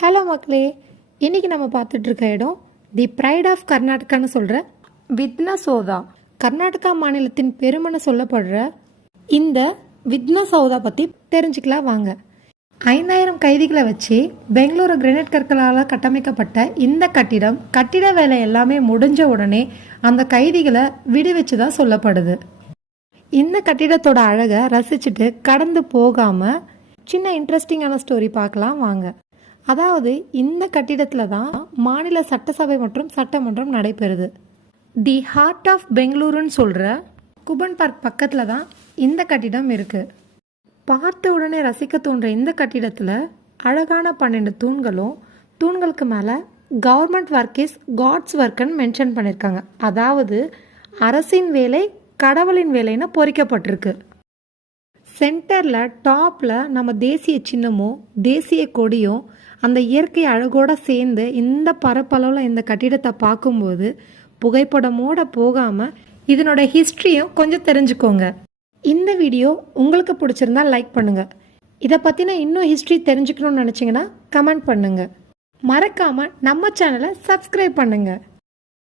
Hello மக்களே, இன்றைக்கி நம்ம பார்த்துட்ருக்க இடம் தி ப்ரைட் ஆஃப் கர்நாடகான்னு சொல்கிற வித்னசௌதா. கர்நாடகா மாநிலத்தின் பெருமைன்னு சொல்லப்படுற இந்த வித்னசௌதா பற்றி தெரிஞ்சுக்கலாம் வாங்க. 5000 கைதிகளை வச்சு பெங்களூரு கிரானைட் கற்களால் கட்டமைக்கப்பட்ட இந்த கட்டிட வேலை எல்லாமே முடிஞ்ச உடனே அந்த கைதிகளை விடுவிச்சு தான் சொல்லப்படுது. இந்த கட்டிடத்தோட அழகை ரசிச்சுட்டு கடந்து போகாமல் சின்ன இன்ட்ரெஸ்டிங்கான ஸ்டோரி பார்க்கலாம் வாங்க. அதாவது இந்த கட்டிடத்தில் தான் மாநில சட்டசபை மற்றும் சட்டமன்றம் நடைபெறுது. தி ஹார்ட் ஆஃப் பெங்களூருன்னு சொல்கிற குபன் பார்க் பக்கத்தில் தான் இந்த கட்டிடம் இருக்குது. பார்த்த உடனே ரசிக்க தோன்ற இந்த கட்டிடத்தில் அழகான 12 தூண்களும், தூண்களுக்கு மேலே கவர்மெண்ட் ஒர்க் இஸ் காட்ஸ் ஒர்க்குன்னு மென்ஷன் பண்ணியிருக்காங்க. அதாவது அரசின் வேலை கடவுளின் வேலைன்னு பொறிக்கப்பட்டிருக்கு. சென்டரில் டாப்பில் நம்ம தேசிய சின்னமும் தேசிய கொடியும் அந்த இயற்கை அழகோடு சேர்ந்து இந்த பரப்பளவில் இந்த கட்டிடத்தை பார்க்கும்போது புகைப்படமோடு போகாமல் இதனோட ஹிஸ்ட்ரியும் கொஞ்சம் தெரிஞ்சுக்கோங்க. இந்த வீடியோ உங்களுக்கு பிடிச்சிருந்தா லைக் பண்ணுங்கள். இதை பற்றின இன்னும் ஹிஸ்ட்ரி தெரிஞ்சுக்கணும்னு நினச்சிங்கன்னா கமெண்ட் பண்ணுங்கள். மறக்காமல் நம்ம சேனலை சப்ஸ்கிரைப் பண்ணுங்கள்.